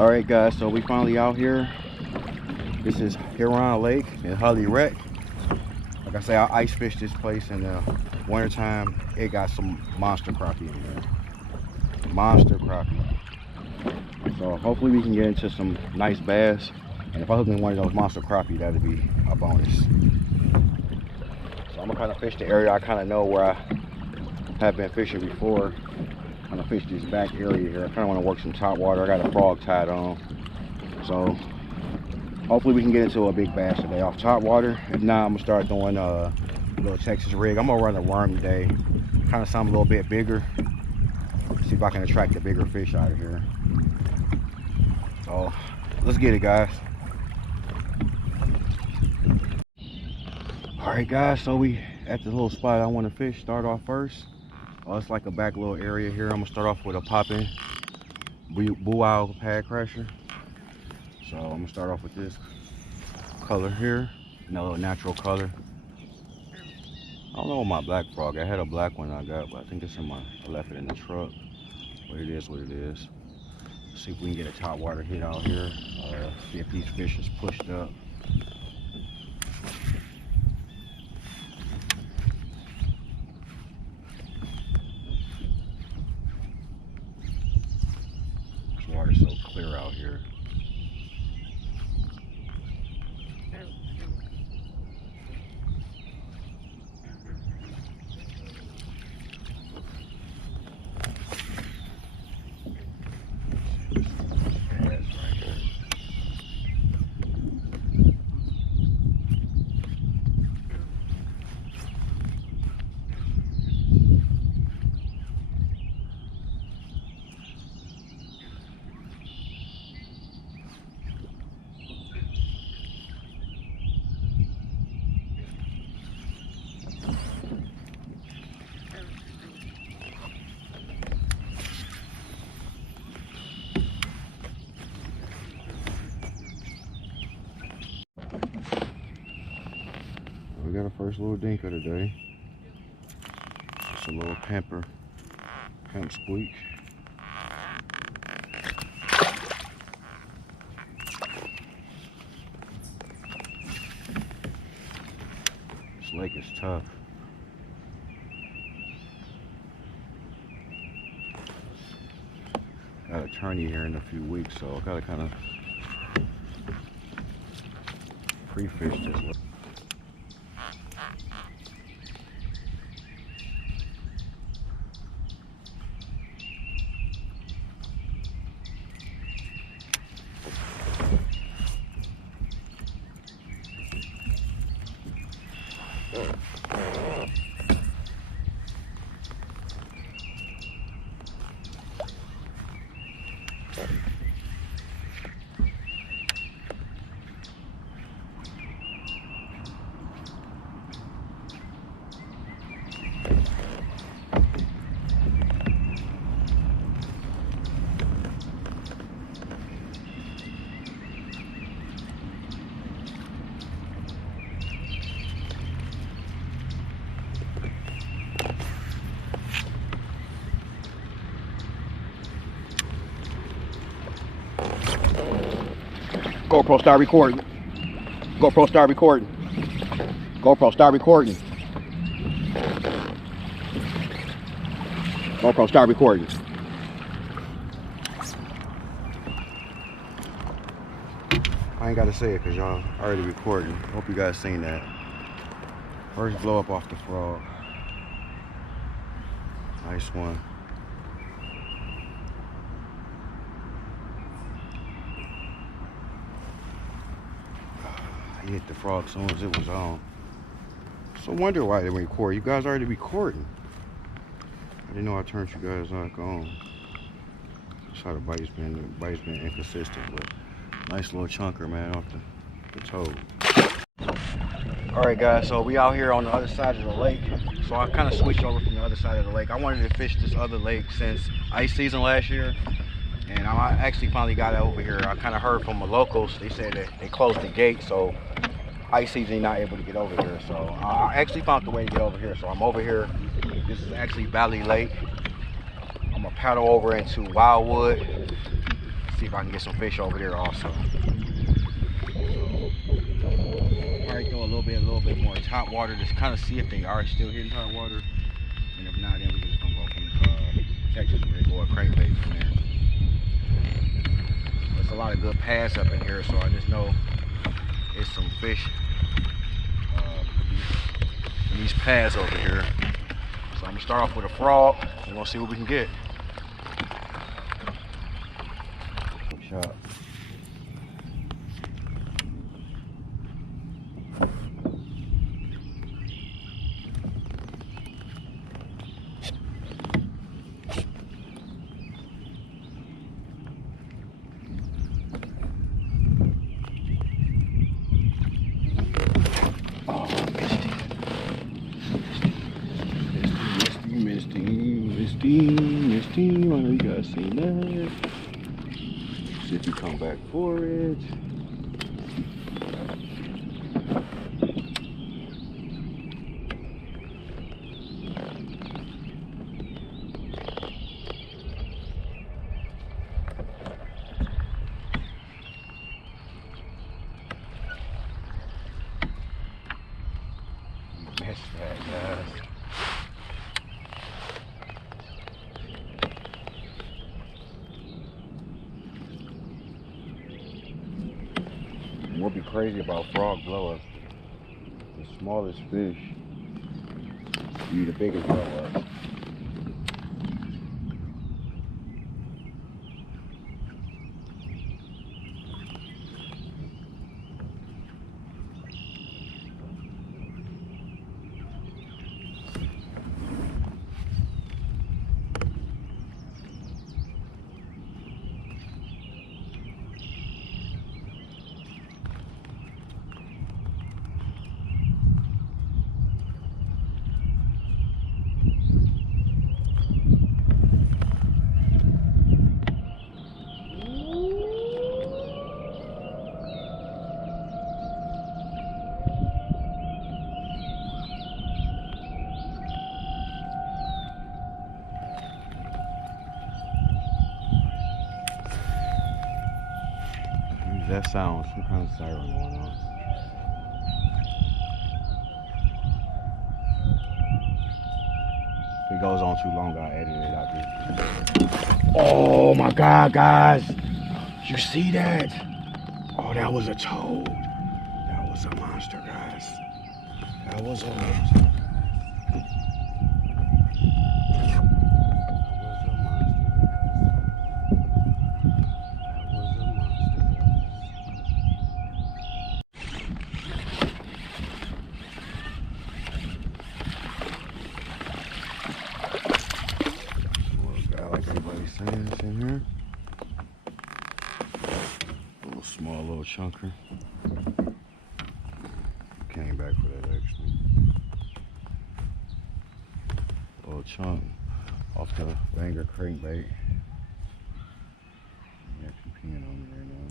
All right, guys, so we finally out here. This is Huron Lake in Holly Rec. Like I say, I ice fish this place in the wintertime. It got some monster crappie in there. Monster crappie. So hopefully we can get into some nice bass. And if I hook in one of those monster crappie, that'd be a bonus. So I'm gonna kind of fish the area I kind of know where I have been fishing before. Kind of fish this back area here. I kind of want to work some top water. I got a frog tied on. So hopefully we can get into a big bass today off top water. If not, I'm gonna start throwing a little Texas rig. I'm gonna run a worm today. Kind of something a little bit bigger. See if I can attract a bigger fish out of here. So let's get it, guys. All right, guys, so we at the little spot I want to fish. Start off first. Oh, it's like a back little area here. I'm gonna start off with a popping blue owl pad crasher. So I'm gonna start off with this color here, and a little natural color. I don't know what my black frog. I had a black one I got, but I think it's in I left it in the truck. But it is what it is. Let's see if we can get a top water hit out here. See if these fish is pushed up. This water's so clear out here. We got our first little dink of the day. Just a little pimp squeak. This lake is tough. Got a tourney here in a few weeks, so I gotta kind of pre-fish this lake. GoPro, start recording. GoPro, start recording. GoPro, start recording. GoPro, start recording. I ain't gotta say it because y'all already recording. Hope you guys seen that. First blow up off the frog. Nice one. I hit the frog as soon as it was on. So wonder why they didn't record. You guys already recording. I didn't know I turned you guys on. That's how the bite's been inconsistent, but nice little chunker, man, off the toe. All right, guys, so we out here on the other side of the lake. So I kind of switched over from the other side of the lake. I wanted to fish this other lake since ice season last year. And I actually finally got over here. I kind of heard from the locals. They said that they closed the gate, so ice season not able to get over here. So I actually found the way to get over here. So I'm over here. This is actually Valley Lake. I'm gonna paddle over into Wildwood, see if I can get some fish over there also. Probably throw a little bit more top water to kind of see if they are still hitting top water. And if not, then we're just gonna go from Texas rig or crankbait from there. There's a lot of good pads up in here, so I just know it's some fish in these pads over here. So I'm gonna start off with a frog and we're gonna see what we can get. Shot. Misty, I know you guys seen that. See if you come back for it. Missed that, guys. What be crazy about frog blowups, the smallest fish be the biggest blowups. That sound, some kind of siren going on. If it goes on too long, I'll edit it out. Oh my God, guys! You see that? Oh, that was a toad. That was a monster, guys. That was a monster. In here, little chunker. Came back for that actually. Little chunk off the Banger crankbait. Got some peeing on me right now.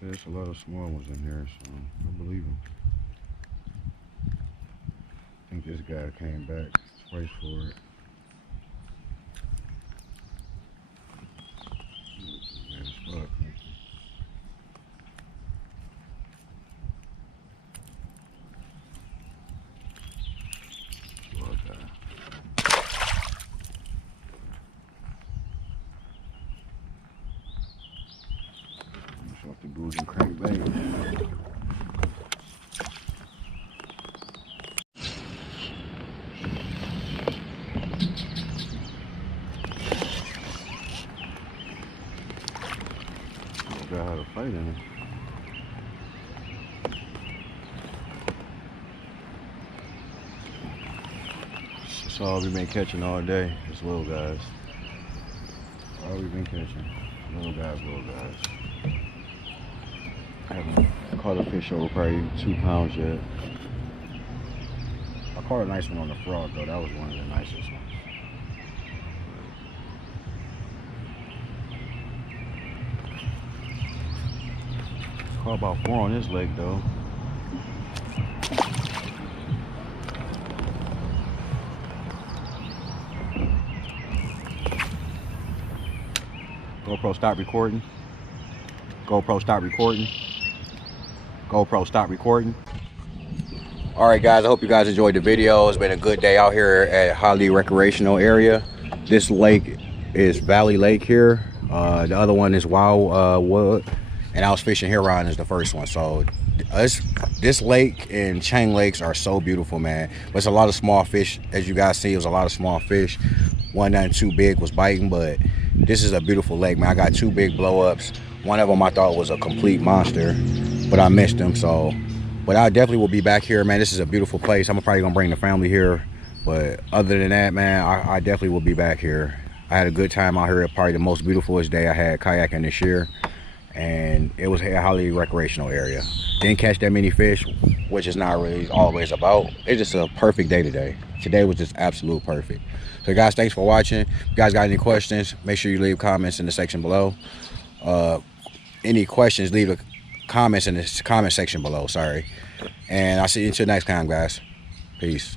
There's a lot of small ones in here, so I believe him. I think this guy came back twice for it. Mad as fuck. Small guy. Off the booze and crankbait. Got how to fight in it. That's all we've been catching all day. Just little guys. All we've been catching. Little guys, little guys. I haven't caught a fish over probably 2 pounds yet. I caught a nice one on the frog though. That was one of the nicest ones. Caught about 4 on this lake though. GoPro, stop recording. GoPro, stop recording. GoPro, stop recording. All right, guys, I hope you guys enjoyed the video. It's been a good day out here at Holly Recreational area. This lake is Valley Lake here. The other one is Wild Wood, and I was fishing Huron is the first one. So this lake and Chain Lakes are so beautiful, man. But it's a lot of small fish. As you guys see, it was a lot of small fish. One nothing too big was biting, but this is a beautiful lake, man. I got 2 big blow-ups. One of them I thought was a complete monster, but I missed him. So, but I definitely will be back here, man. This is a beautiful place. I'm probably gonna bring the family here, but other than that, man, I definitely will be back here. I had a good time out here. Probably the most beautifulest day I had kayaking this year, and it was a Holly Recreational area. Didn't catch that many fish, which is not really always about. It's just a perfect day today. Today was just absolute perfect. So guys, thanks for watching. If you guys got any questions, make sure you leave comments in the section below. Any questions, leave the comments in the comment section below, sorry. And I'll see you until next time, guys. Peace.